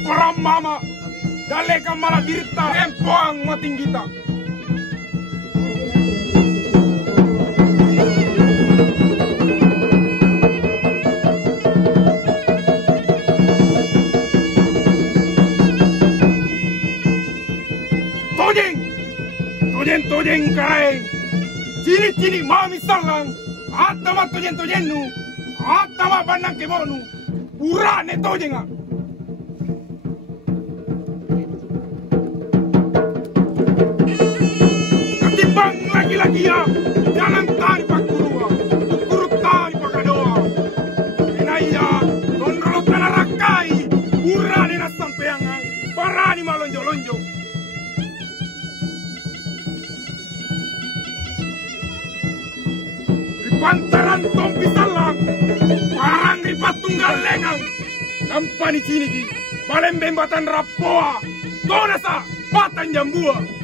Perang mama, daleka malah dirita rempoang mating kita. Tojeng kareng, cini mami salang, atama tojen nu, atama bandang kebonu, urane tojenga. Ketimbang lagi-lagi ya, jangan tari pak kurua, kurut tari pak kadoa. Enaya, tonrolok na rakai, urane na sampeangang, parani malonjo-lonjo. Pantaran tompi salang, parang ripat tunggal lengang. Nampak di sini ki, balem bembatan rapoa, tonasa, batan jambua.